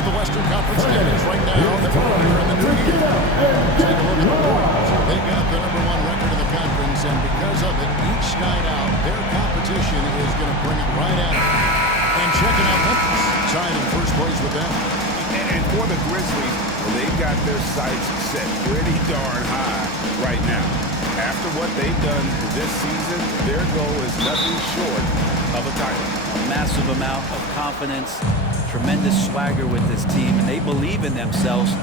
up the Western Conference standings right now. They're here in the new year. Take a look at the Warriors. They got the #1 record in the conference, and because of it, each night out, their competition is going to bring it right at them. And checking out Memphis, tied in first place with them. And for the Grizzlies, they've got their sights set pretty darn high right now. After what they've done this season, their goal is nothing short of a title. A massive amount of confidence, tremendous swagger with this team, and they believe in themselves.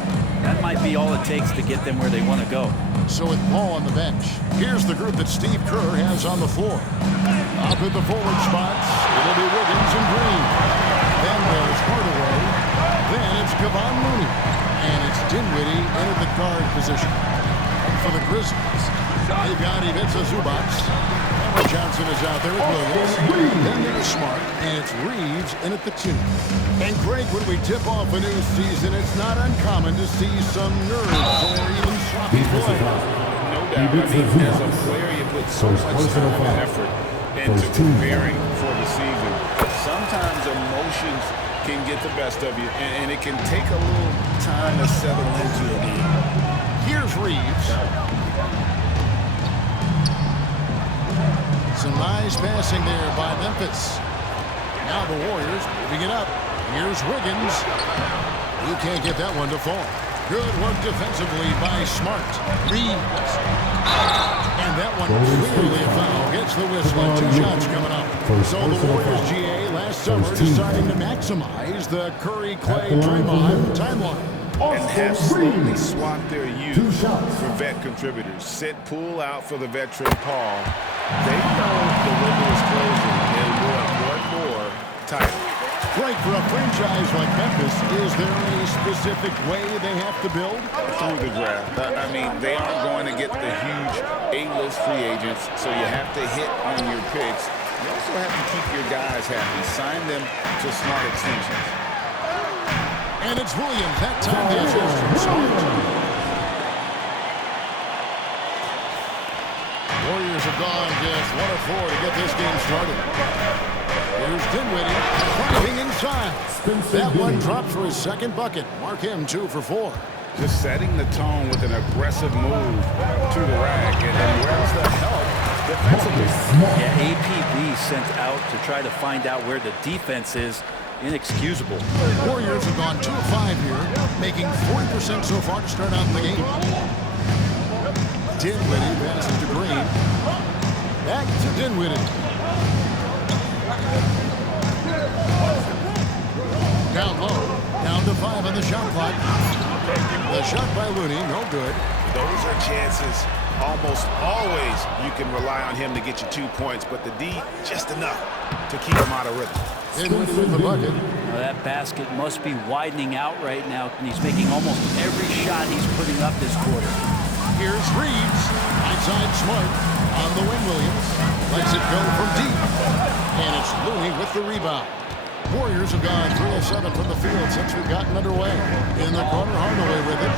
That might be all it takes to get them where they want to go. So with Paul on the bench, here's the group that Steve Kerr has on the floor. Up at the forward spots, it'll be Wiggins and Green. Then there's Hardaway. Then it's Kevon Looney. And it's Dinwiddie in at the guard position. And for the Grizzlies, they've got Ivica Zubac. Cameron Johnson is out there with Williams. Then there's Smart. And it's Reaves in at the 2. And Craig, when we tip off a new season, it's not uncommon to see some nerves or even sloppy play. No doubt. I mean, as a player, you put so much time and effort into preparing for the season. Sometimes emotions can get the best of you, and it can take a little time to settle into a game. Here's Reaves. Some nice passing there by Memphis. Now the Warriors moving it up. Here's Wiggins. You can't get that one to fall. Good work defensively by Smart. Reaves. And that one clearly a foul. Gets the whistle and 2 shots coming up. So the Warriors GA last summer deciding to maximize the Curry, Clay, Draymond timeline. And have slowly swapped their youth for vet contributors. Sit Poole out for the veteran Paul. They know the window is closing and want one more title. Right, for a franchise like Memphis, is there a specific way they have to build? Through the draft. I mean, they aren't going to get the huge A-list free agents, so you have to hit on your picks. You also have to keep your guys happy. Sign them to smart extensions. And it's Williams. That time the assist from Smart. Warriors have gone just 1 of 4 to get this game started. Here's Dinwiddie driving inside. That one drops for his second bucket. Mark him 2 for 4. Just setting the tone with an aggressive move to the rack. And where's the help defensively? Yeah, APB sent out to try to find out where the defense is. Inexcusable. Warriors have gone 2 of 5 here, making 40% so far to start out the game. Dinwiddie passes to Green. Back to Dinwiddie. Down low. Down to 5 on the shot clock. The shot by Looney, no good. Those are chances. Almost always you can rely on him to get you 2 points, but the D, just enough to keep him out of rhythm. Dinwiddie with the bucket. Now that basket must be widening out right now, and he's making almost every shot he's putting up this quarter. Here's Reaves. Outside Smart on the wing. Williams lets it go from deep. And it's Looney with the rebound. Warriors have gone 3 of 7 from the field since we've gotten underway. In the corner, Hardaway with it.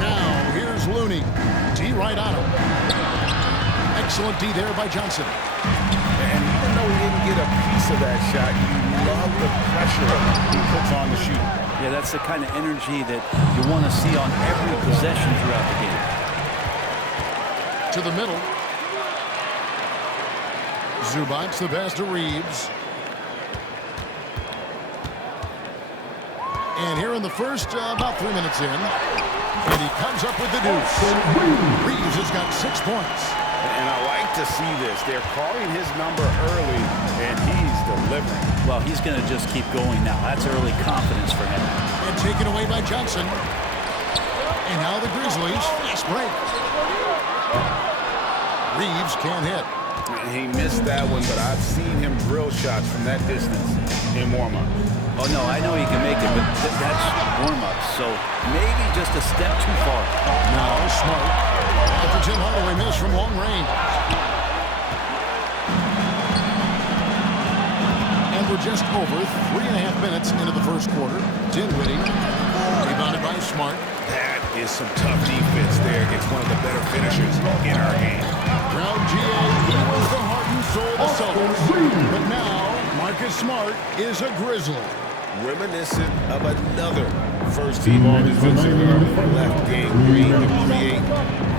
Now, here's Looney. D right on him. Excellent D there by Johnson. And even though he didn't get a piece of that shot, you love the pressure he puts on the shooter. Yeah, that's the kind of energy that you want to see on every possession throughout the game. To the middle. Zubac, the pass to Reaves. And here in the first, about 3 minutes in. And he comes up with the deuce. Reaves has got 6 points. And I like to see this. They're calling his number early, and he's delivering. Well, he's going to just keep going now. That's early confidence for him. And taken away by Johnson. And now the Grizzlies, fast break. Reaves can't hit. He missed that one, but I've seen him drill shots from that distance in warm-up. Oh, no, I know he can make it, but that's warm-up, so maybe just a step too far. Now Smart. After Tim Hardaway missed from long range. And we're just over 3.5 minutes into the first quarter. Dinwiddie, rebounded by Smart. That is some tough defense there against one of the better finishers in our game. Proud GA, he was the heart and soul of the Celtics. But now, Marcus Smart is a Grizzly. Reminiscent of another first-team all-defensive guard who left Game Green to create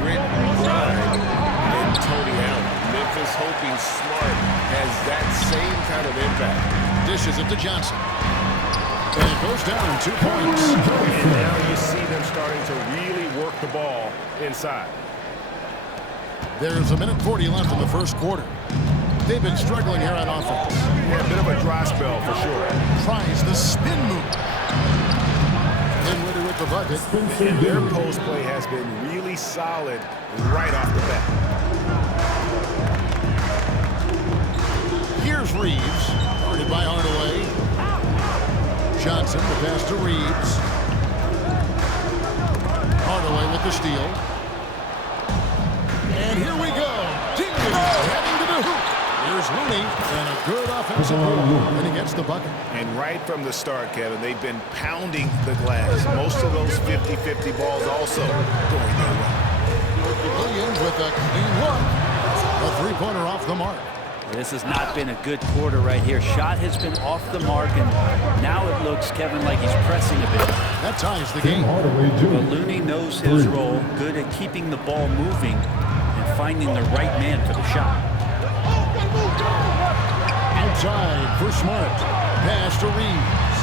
grit, grind, and Tony Allen. Memphis hoping Smart has that same kind of impact. Dishes it to Johnson. And it goes down 2 points. And now you see them starting to really work the ball inside. There's 1:40 left in the first quarter. They've been struggling here on offense. Yeah, a bit of a dry spell for sure. Tries the spin move. Dinwiddie with the bucket. And their post play has been really solid right off the bat. Here's Reaves. Guarded by Hardaway. Johnson, the pass to Reaves. Hardaway with the steal. And here we go. Dinwiddie heading to the hoop. Here's Looney, and a good offensive move, and he gets the bucket. And right from the start, Kevin, they've been pounding the glass. Most of those 50-50 balls also going their way. Williams with a clean look. A three-pointer off the mark. This has not been a good quarter right here. Shot has been off the mark, and now it looks, Kevin, like he's pressing a bit. That ties the game. But Looney knows his role, good at keeping the ball moving and finding the right man for the shot. Outside for Smart. Pass to Reaves.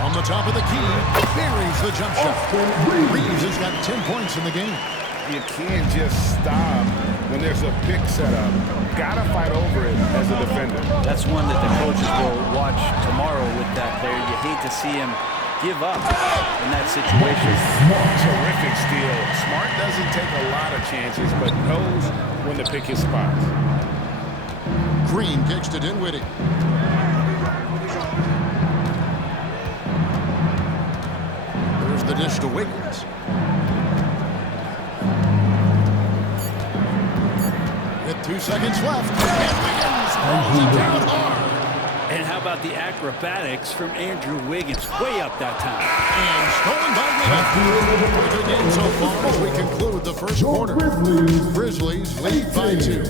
On the top of the key, buries the jump shot. Reaves has got 10 points in the game. You can't just stop when there's a pick set up. Gotta fight over it as a defender. That's one that the coaches will watch tomorrow with that player. You hate to see him give up in that situation. Terrific steal. Smart doesn't take a lot of chances, but knows when to pick his spots. Green kicks to Dinwiddie. There's the dish to Wiggins. With 2 seconds left. And Wiggins pulls it down hard. And how about the acrobatics from Andrew Wiggins? Way up that time. And stolen by Wiggins. Good game so far as we conclude the first quarter. Grizzlies lead by 2.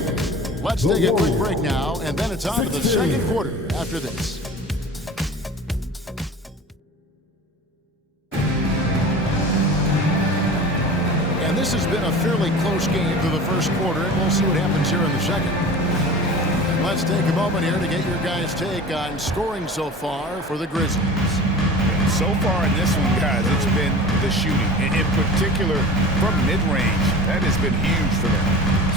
Let's take a quick break now, and then it's on to the second quarter after this. And this has been a fairly close game through the first quarter, and we'll see what happens here in the second. Let's take a moment here to get your guys' take on scoring so far for the Grizzlies. So far in this one, guys, it's been the shooting. And in particular, from mid-range, that has been huge for them.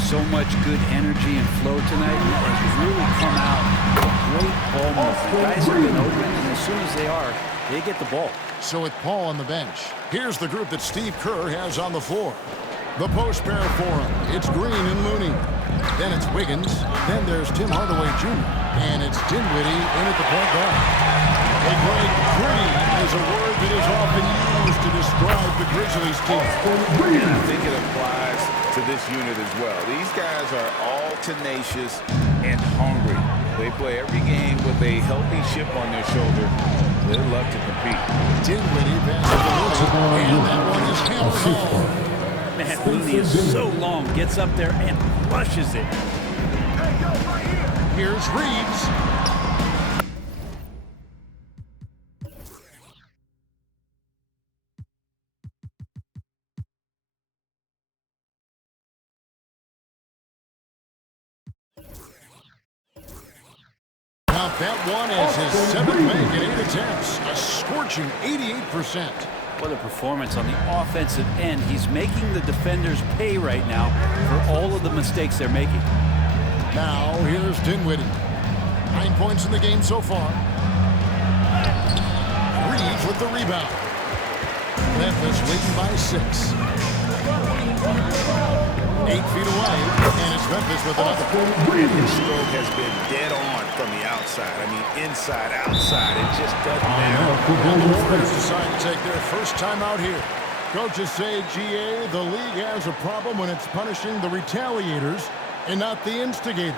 So much good energy and flow tonight. It has really come out. Great ball movement. Guys have been open, and as soon as they are, they get the ball. So with Paul on the bench, here's the group that Steve Kerr has on the floor. The post pair for him. It's Green and Looney. Then it's Wiggins. Then there's Tim Hardaway Jr. And it's Dinwiddie in at the point guard. A great green is a word that is often used to describe the Grizzlies team. And I think it applies to this unit as well. These guys are all tenacious and hungry. They play every game with a healthy chip on their shoulder. They love to compete. Dinwiddie passes to Looney, and that one is hammered home. Man, Looney is so long, gets up there and rushes it. Here's Reaves. Now that one is his 7th make in 8 attempts, a scorching 88%. What a performance on the offensive end. He's making the defenders pay right now for all of the mistakes they're making. Now here's Dinwiddie. 9 points in the game so far. Reaves with the rebound. Memphis leading by 6. 8 feet away, and it's Memphis with another. His stroke has been dead on from the outside. I mean, inside, outside. It just doesn't matter. The Warriors decide to take their first time out here. Coaches say, GA, the league has a problem when it's punishing the retaliators and not the instigators.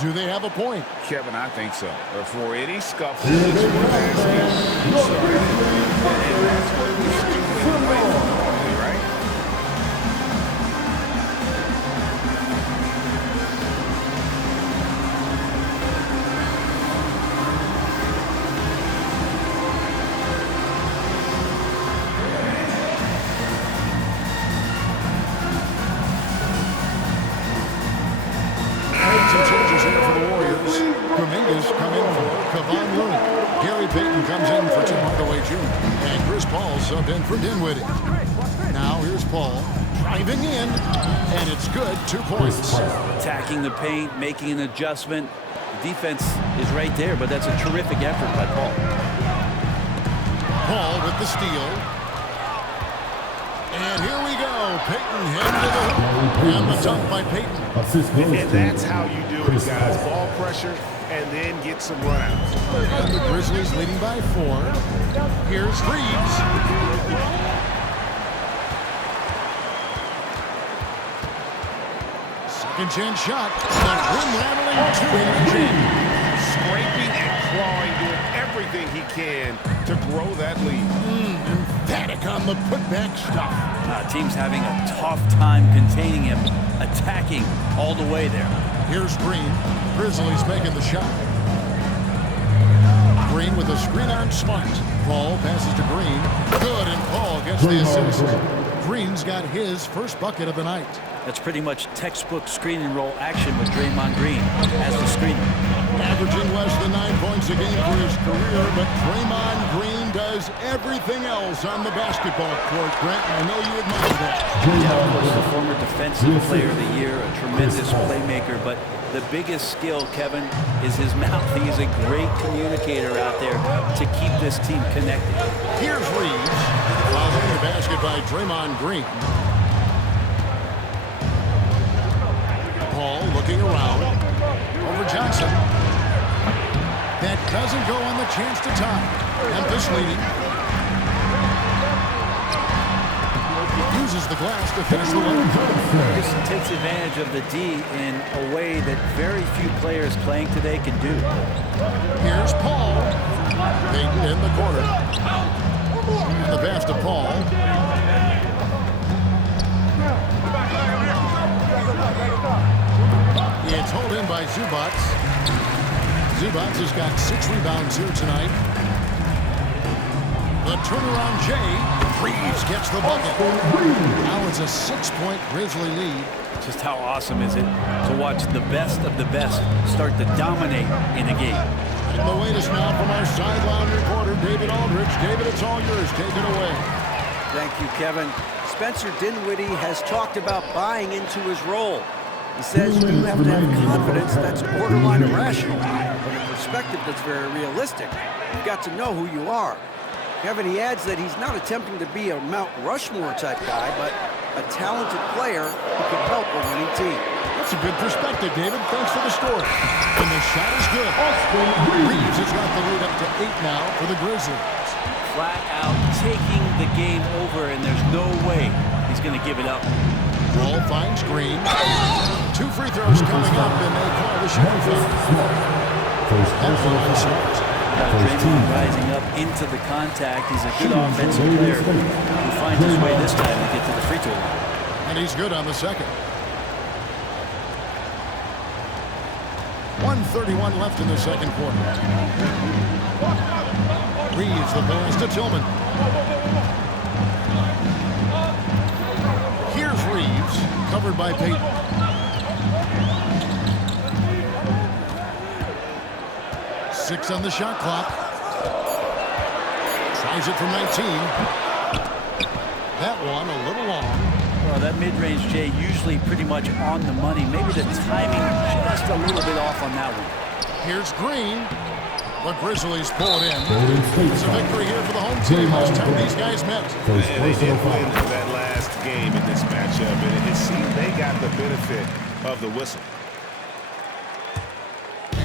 Do they have a point? Kevin, I think so. For any scuffle, it's worth asking. Sorry. And that's what we should do in the way normally, right? for the Warriors. Kuminga's come in for Kevon Looney. Gary Payton comes in for Tim Hardaway Jr. And Chris Paul subbed in for Dinwiddie. Now here's Paul driving in, and it's good. 2 points. Attacking the paint, making an adjustment. The defense is right there, but that's a terrific effort by Paul. Paul with the steal. And here we go. Payton heading to the hoop. And the dunk by Payton. And that's how you do it, guys. Ball pressure and then get some runouts. And the Grizzlies leading by 4. Here's Reaves. Second chance shot. The rim rattling two-handed jam. Scraping and clawing, doing everything he can to grow that lead. Emphatic on the putback stuff. Team's having a tough time containing him, attacking all the way there. Here's Green. Grizzlies making the shot. Green with a screen on Smart. Paul passes to Green. Good, and Paul gets the assist. Green's got his first bucket of the night. That's pretty much textbook screen and roll action with Draymond Green as the screener. Averaging less than 9 points a game for his career, but Draymond Green does everything else on the basketball court. Brent, I know you admire that. Yeah, of course, the former defensive player of the year, a tremendous playmaker, but the biggest skill, Kevin, is his mouth. He's a great communicator out there to keep this team connected. Here's Reaves, following the basket by Draymond Green. Paul looking around. Over Johnson. That doesn't go on the chance to tie. Memphis leading. Uses the glass to finish the line. This takes advantage of the D in a way that very few players playing today can do. Here's Paul. Payton in the corner. And the pass to Paul. It's held in by Zubac. Zubac has got 6 rebounds here tonight. The turnaround Jay. Reaves gets the bucket. Now it's a 6-point Grizzly lead. Just how awesome is it to watch the best of the best start to dominate in a game. And the latest now from our sideline reporter, David Aldridge. David, it's all yours. Take it away. Thank you, Kevin. Spencer Dinwiddie has talked about buying into his role. He says you have to have confidence that's borderline irrational, but a perspective that's very realistic. You've got to know who you are. Kevin, he adds that he's not attempting to be a Mount Rushmore type guy, but a talented player who can help a winning team. That's a good perspective, David. Thanks for the story. And the shot is good. Reaves has got the lead up to 8 now for the Grizzlies. Flat out taking the game over, and there's no way he's going to give it up. Ball finds Green. 2 free throws coming up, and they call the shot foul. That's one shot. Draymond rising up into the contact. He's a good offensive player who finds his way this time to get to the free throw line. And he's good on the second. 1:31 left in the second quarter. Reaves the pass to Tillman. Here's Reaves, covered by Payton. Six on the shot clock. Tries it from 19. That one a little long. Well, that mid-range, Jay, usually pretty much on the money. Maybe the timing just a little bit off on that one. Here's Green. The Grizzlies pull it in. It's a victory here for the home team. Last time these guys met. They did win that last game in this matchup, and it seemed they got the benefit of the whistle.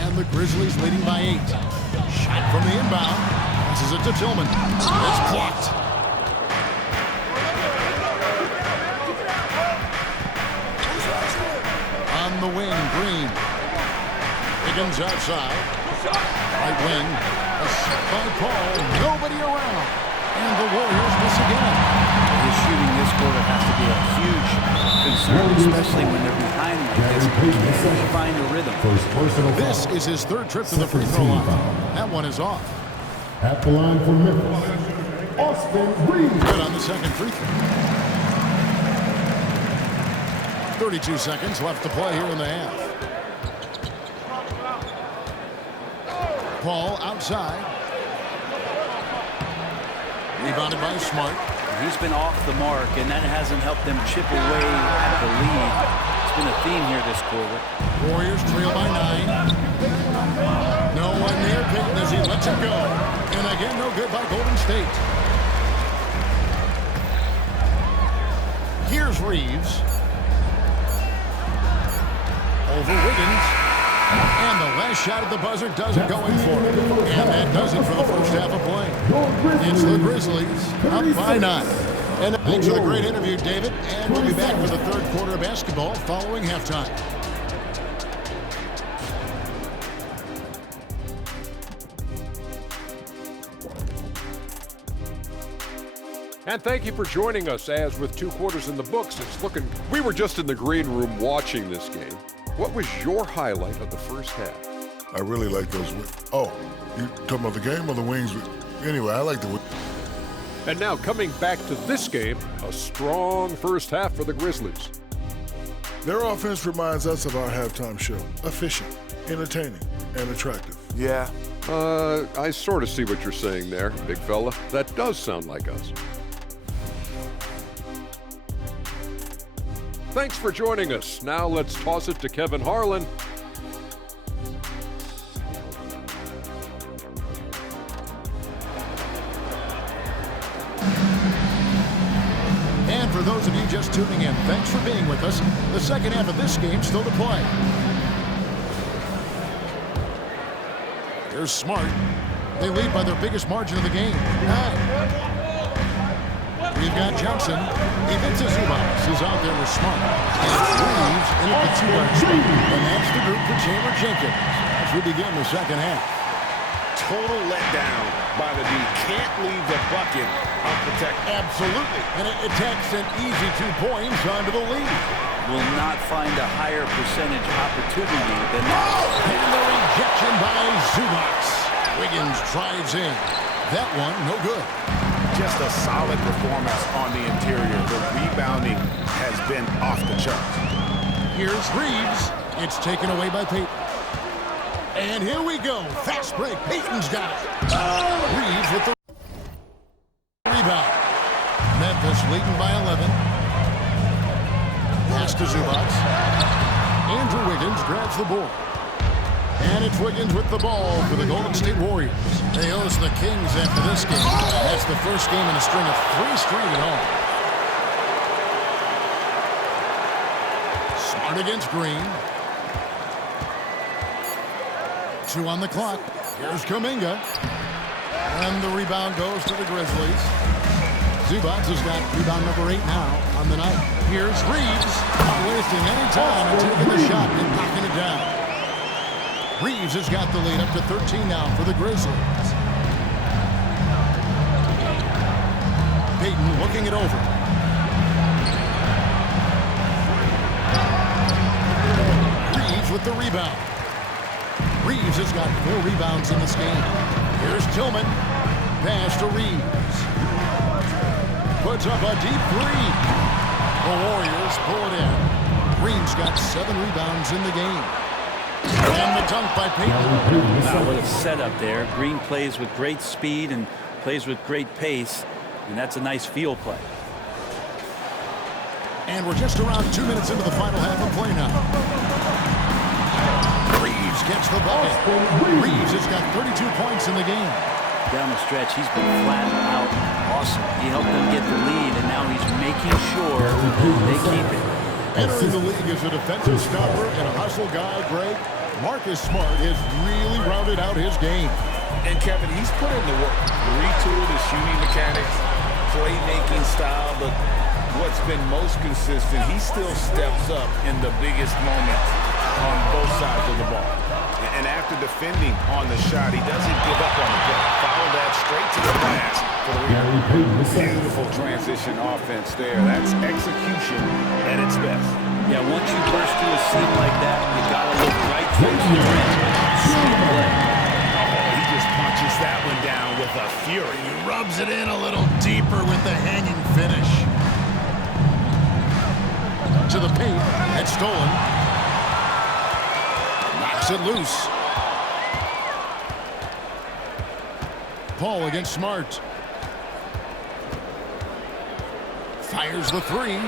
And the Grizzlies leading by 8. Shot from the inbound. This is it to Tillman. It's blocked. On the wing, Green. Higgins outside. Right wing. A shot by Paul. Nobody around. And the Warriors miss again. His shooting this quarter has to be a huge concern, especially when they're behind like this. Can't find a rhythm. This is his 3rd trip to the free throw line. That one is off. At the line for Memphis, Austin Reaves. Good on the second free throw. 32 seconds left to play here in the half. Paul outside. Rebounded by Smart. He's been off the mark, and that hasn't helped them chip away at the lead. It's been a theme here this quarter. Warriors trail by 9. No one near Payton as he lets it go. And again, no good by Golden State. Here's Reaves. Over Wiggins. And the last shot at the buzzer doesn't go in for it. And that does it for the first half of play. It's the Grizzlies up by 9. And thanks for the great interview, David. And we'll be back with the third quarter of basketball following halftime. And thank you for joining us. As with 2 quarters in the books, it's looking... We were just in the green room watching this game. What was your highlight of the first half? I really like those. Oh, you talking about the game or the wings? Anyway, I like the. And now coming back to this game, a strong first half for the Grizzlies. Their offense reminds us of our halftime show. Efficient, entertaining, and attractive. Yeah. I sort of see what you're saying there, big fella. That does sound like us. Thanks for joining us. Now let's toss it to Kevin Harlan. And for those of you just tuning in, thanks for being with us. The second half of this game still to play. Here's Smart. They lead by their biggest margin of the game. 9. We've got Johnson. Ivica Zubac is out there with Smart. And Reaves in at the 2-guard spot. And that's the group for Chandler Jenkins as we begin the second half. Total letdown by the D. Can't leave the bucket unprotected. Absolutely. And it takes an easy 2 points onto the lead. Will not find a higher percentage opportunity than that. And the rejection by Zubac. Wiggins drives in. That one, no good. Just a solid performance on the interior. The rebounding has been off the charts. Here's Reaves. It's taken away by Payton. And here we go. Fast break. Payton's got it. Reaves with the rebound. Memphis leading by 11. Pass to Zubac. Andrew Wiggins grabs the board. And it's Wiggins with the ball for the Golden State Warriors. They host the Kings after this game. That's the first game in a string of 3 straight at home. Smart against Green. 2 on the clock. Here's Kuminga. And the rebound goes to the Grizzlies. Zubac has got rebound number 8 now on the night. Here's Reaves. Not wasting any time and taking the shot and knocking it down. Reaves has got the lead up to 13 now for the Grizzlies. Payton looking it over. Reaves with the rebound. Reaves has got 4 rebounds in this game. Here's Tillman. Pass to Reaves. Puts up a deep 3. The Warriors pull it in. Green's got 7 rebounds in the game. And the dunk by Payton. Wow, what a setup there. Green plays with great speed and plays with great pace, and that's a nice field play. And we're just around 2 minutes into the final half of play now. Reaves gets the bucket. Reaves has got 32 points in the game. Down the stretch, he's been flat out awesome. He helped them get the lead, and now he's making sure they keep it. Entering the league as a defensive stopper and a hustle guy, Greg, Marcus Smart has really rounded out his game. And Kevin, he's put in the work. Retooled his shooting mechanics, playmaking style, but what's been most consistent, he still steps up in the biggest moments on both sides of the ball. And after defending on the shot, he doesn't give up on the play. Follow that straight to the glass for the rebound. Beautiful transition offense there. That's execution at its best. Yeah, once you burst through a seam like that, you got to look right towards the rim. Sweet play. He just punches that one down with a fury. He rubs it in a little deeper with the hanging finish. To the paint. It's stolen. Knocks it loose. Paul against Smart. Fires the three.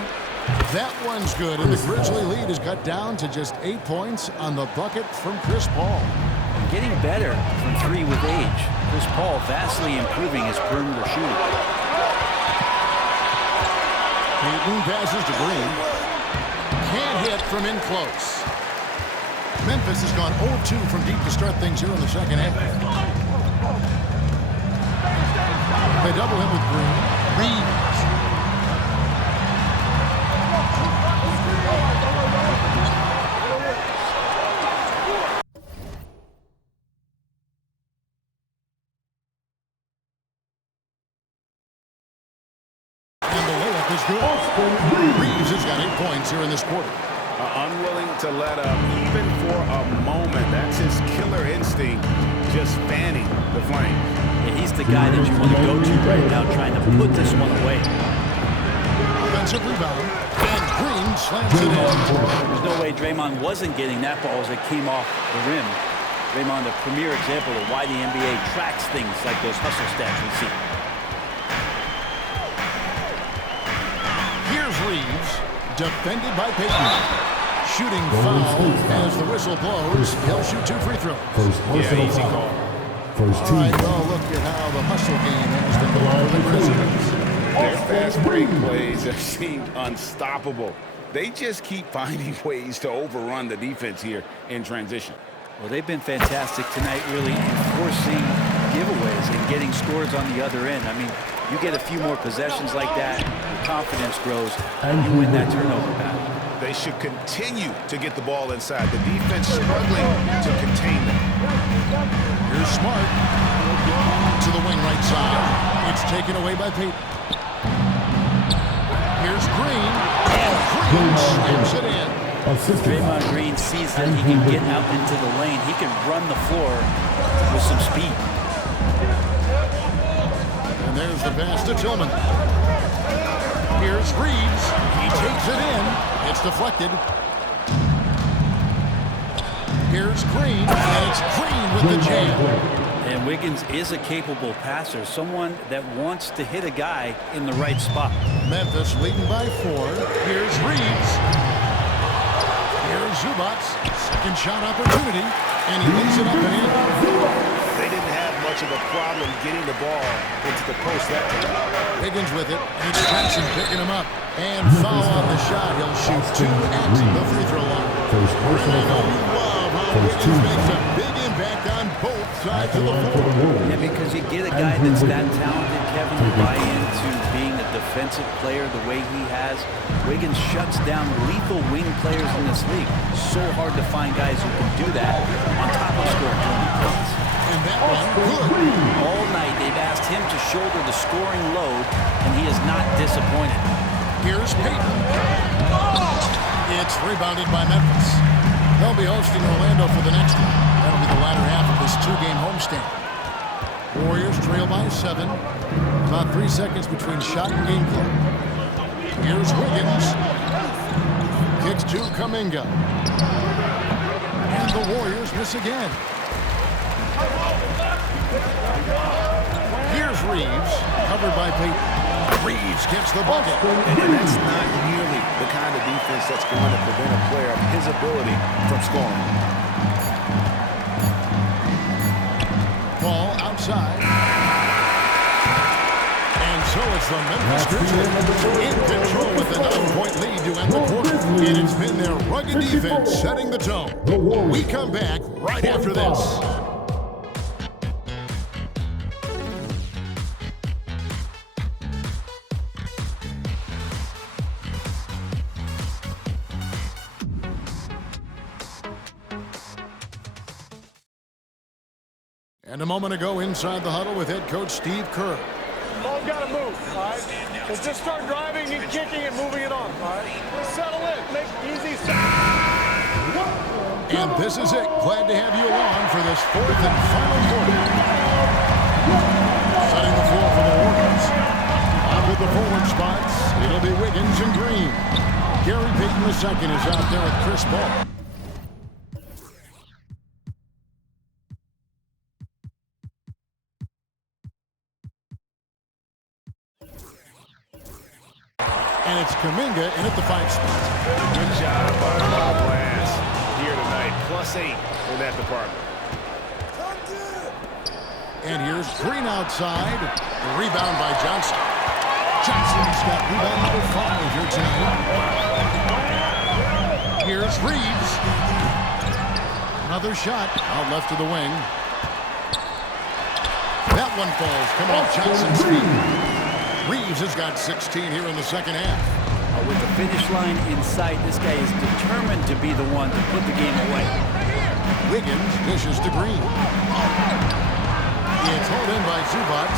That one's good, and the Grizzly lead is cut down to just 8 points on the bucket from Chris Paul. Getting better from three with age. Chris Paul vastly improving his perimeter shooting. Payton passes to Green. Can't hit from in close. Memphis has gone 0-2 from deep to start things here in the second half. They double him with Green. Reaves. And the layup is good. Reaves has got 8 points here in this quarter. Unwilling to let up even for a moment. That's his killer instinct, just fanning the flame. Yeah, he's the guy that you want to go to right now, trying to put this one away. Offensive rebound, and Green slams it in. There's no way Draymond wasn't getting that ball as it came off the rim. Draymond, the premier example of why the NBA tracks things like those hustle stats we see. Here's Reaves, defended by Payton. Shooting foul as the whistle blows. He'll shoot 2 free throws. Yeah, easy call. First All team. right, well, look at how the hustle game has been going for the Grizzlies. Their fast break plays have seemed unstoppable. They just keep finding ways to overrun the defense here in transition. Well, they've been fantastic tonight, really enforcing giveaways and getting scores on the other end. I mean, you get a few more possessions like that, your confidence grows, and you win that turnover battle. They should continue to get the ball inside. The defense struggling to contain them. Here's Smart to the wing right side. It's taken away by Payton. Here's Green. And Green slams it in. Draymond Green sees that he can get out into the lane. He can run the floor with some speed. And there's the pass to Tillman. Here's Reaves. He takes it in. It's deflected. Here's Green, and it's Green with the jam. And Wiggins is a capable passer, someone that wants to hit a guy in the right spot. Memphis leading by 4. Here's Reaves. Here's Zubac. Second shot opportunity, and he leaves it up and in. They didn't have much of a problem getting the ball into the post that time. Wiggins with it. It's Johnson picking him up. And foul on the shot. He'll shoot 2 at the free throw line. First personal foul. First team. Makes a big impact on both sides of the floor. Yeah, because you get a guy that's that talented, Kevin, to buy into being a defensive player the way he has. Wiggins shuts down lethal wing players in this league. So hard to find guys who can do that on top of scoring 20 points. And that one good. All night they've asked him to shoulder the scoring load, and he is not disappointed. Here's Payton. It's rebounded by Memphis. They'll be hosting Orlando for the next one. That'll be the latter half of this 2-game homestand. Warriors trail by 7. About 3 seconds between shot and game clock. Here's Wiggins. Kicks to Kuminga. And the Warriors miss again. Here's Reaves, covered by Payton. Reaves gets the bucket. And that's not nearly the kind of defense that's going to prevent a player of his ability from scoring. Ball outside. And so it's the Memphis Grizzlies in control with a 9-point lead to end the quarter. And it's been their rugged defense setting the tone. We come back right after this. And a moment ago inside the huddle with head coach Steve Kerr. Ball's got to move, all right? So just start driving and kicking and moving it on, all right? Settle in. Make easy. And this is it. Glad to have you along for this 4th and final quarter. Setting the floor for the Warriors. Out with the forward spots, it'll be Wiggins and Green. Gary Payton II is out there with Chris Paul. And it's Kuminga in at the 5 spot. Good job by ball glass here tonight. +8 in that department. And here's Green outside. The rebound by Johnson. Johnson's got rebound number 5 here tonight. Here's Reaves. Another shot out left to the wing. That one falls. Come off Johnson's feet. Reaves has got 16 here in the second half. With the finish line in sight, this guy is determined to be the one to put the game away. Wiggins dishes to Green. It's hauled in by Zubac.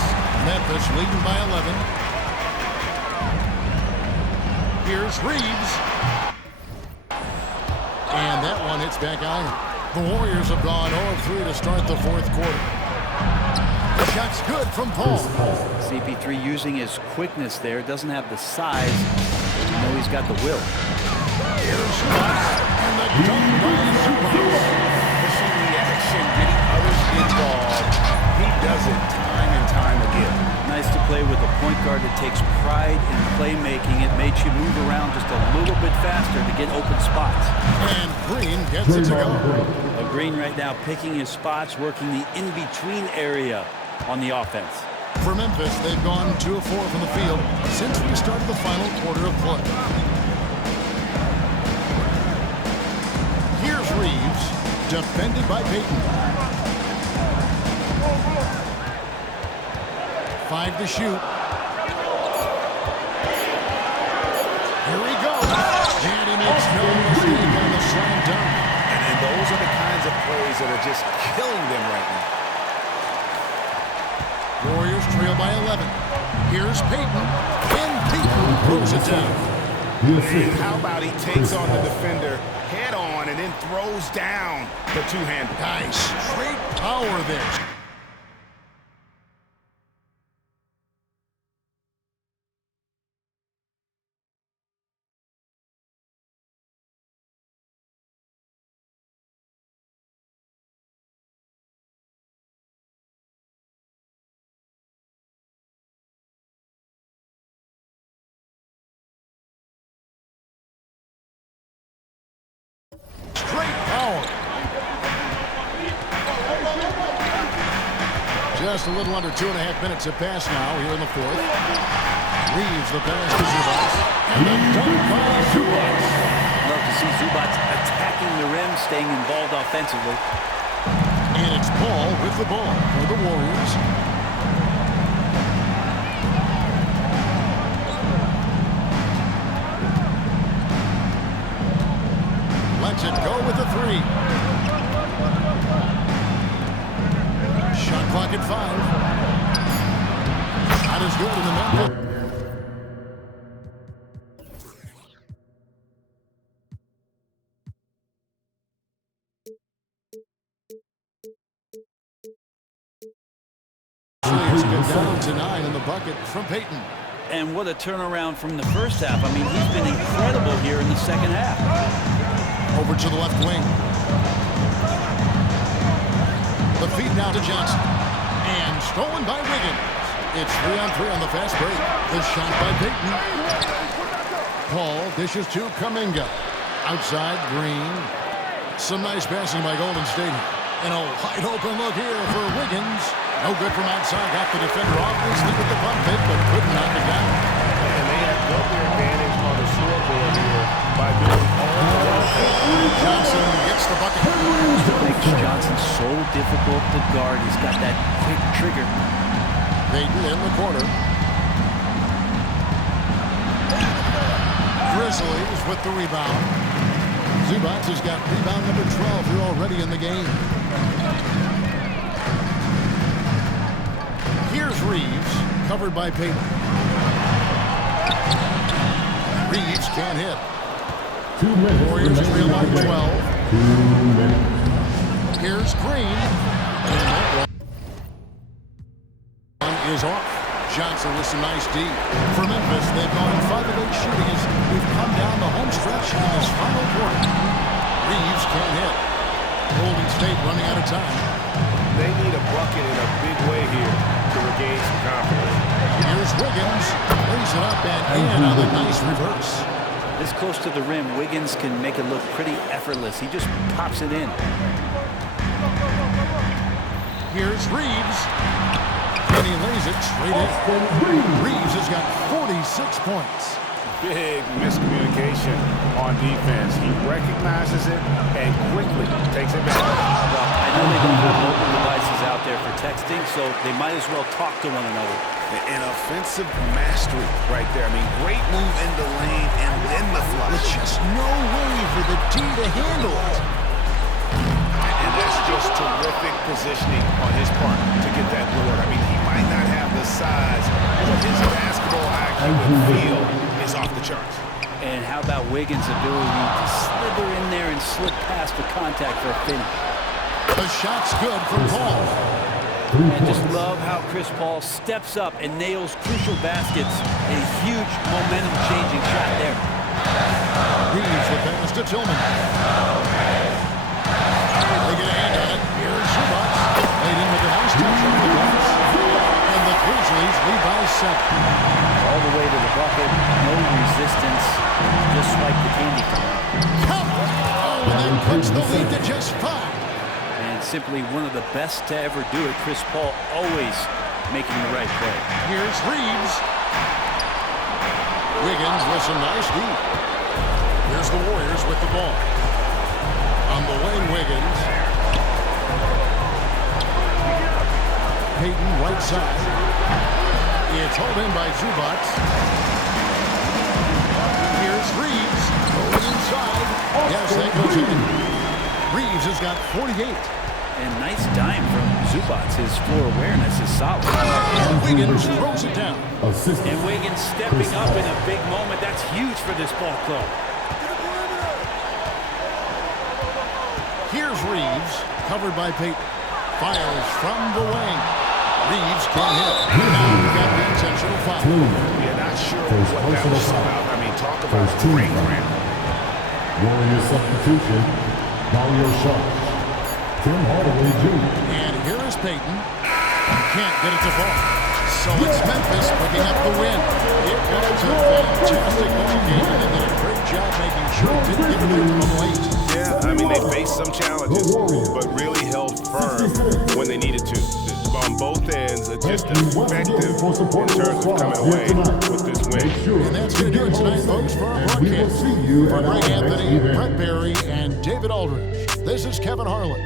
Memphis leading by 11. Here's Reaves. And that one hits back iron. The Warriors have gone 0-3 to start the fourth quarter. The shot's good from Paul. CP3 using his quickness there. Doesn't have the size, but you know he's got the will. Here's Zubac. And the dunk by Zubac. Pushing the action, getting others involved. He does it time and time again. Nice to play with a point guard that takes pride in playmaking. It makes you move around just a little bit faster to get open spots. And Green gets it to go. Green right now picking his spots, working the in-between area on the offense. For Memphis, they've gone 2 of 4 from the field since we started the final quarter of play. Here's Reaves, defended by Payton. 5 to shoot. Here he goes. And he makes no mistake on the slam dunk. And those are the kinds of plays that are just killing them right now. Warriors trail by 11. Here's Payton. And Payton throws it down. And how about he takes on the defender head on and then throws down the two-hander. Nice. Straight power there. Straight power. Just a little under 2.5 minutes have passed now here in the fourth. Reaves the pass to Zubac. And the dunk by Zubac. Love to see Zubac attacking the rim, staying involved offensively. And it's Paul with the ball for the Warriors. Lets it go with a 3. Shot clock at 5. Shot is good in the Memphis. It's been down to 9 in the bucket from Payton. And what a turnaround from the first half. I mean, he's been incredible here in the second half. Over to the left wing. The feed now to Johnson. And stolen by Wiggins. It's 3-on-3 on the fast break. The shot by Payton. Paul dishes to Kuminga. Outside, Green. Some nice passing by Golden State. And a wide open look here for Wiggins. No good from outside. Got the defender obviously with the bump hit, but couldn't knock it down. And they have built their advantage on the scoreboard here by doing all the work. Johnson gets the bucket. Makes Johnson so difficult to guard. He's got that quick trigger. Payton in the corner. Grizzlies with the rebound. Zubac has got rebound number 12 here already in the game. Here's Reaves, covered by Payton. Reaves can't hit. 2 minutes. Warriors trail by 12. 2 minutes. Here's Green. And that one is off. Johnson with some nice D. For Memphis, they've gone 5 of 8 shooting as we've come down the home stretch in this final quarter. Reaves can't hit. Golden State running out of time. They need a bucket in a big way here to regain some confidence. Here's Wiggins. Lays it up and in on a nice reverse. This close to the rim, Wiggins can make it look pretty effortless. He just pops it in. Here's Reaves. And he lays it straight in. Reaves has got 46 points. Big miscommunication on defense. He recognizes it and quickly takes it back. Well, I know they don't have mobile devices out there for texting, so they might as well talk to one another. An offensive mastery right there. I mean, great move in the lane and then the flush. With just no way for the D to handle it. And that's just terrific positioning on his part to get that board. I mean, he might not have the size, but his basketball IQ and feel is off the charts. And how about Wiggins' ability to slither in there and slip past the contact for a finish? The shot's good from Paul. And just love how Chris Paul steps up and nails crucial baskets. A huge momentum-changing shot there. Reaves the pass to Tillman. They get a hand on it. Here's Zubac. Laid in with a nice touch over the glass. And the Grizzlies lead by 7. All the way to the bucket, no resistance, just swipe the candy cane. Oh, and then puts the lead to just 5. And simply one of the best to ever do it. Chris Paul always making the right play. Here's Reaves. Wiggins with some nice D. Here's the Warriors with the ball. On the way, Wiggins. Payton, right side. It's held in by Zubac. Here's Reaves. Going inside. Yes, that goes in. Reaves has got 48. And nice dime from Zubac. His floor awareness is solid. And Wiggins throws it down. And Wiggins stepping up in a big moment. That's huge for this ball club. Here's Reaves, covered by Payton. Fires from the wing. Reaves can't hit. Now we've got the intentional foul. Yeah, not sure what that was about. I mean, talk about great grant. Warrior substitution, Mario Shot. Tim Hardaway Jr. And here is Payton. Can't get it to fall. So it's Memphis picking up the win. It was a fantastic ball game, and they did a great job making sure it didn't get away from them late. Yeah, I mean, they faced some challenges, but really held firm when they needed to. On both ends, just effective in terms of coming away with this win. And that's going to do it tonight, folks, for our broadcast. For Ray Anthony, Brett Barry, and David Aldridge, this is Kevin Harlan.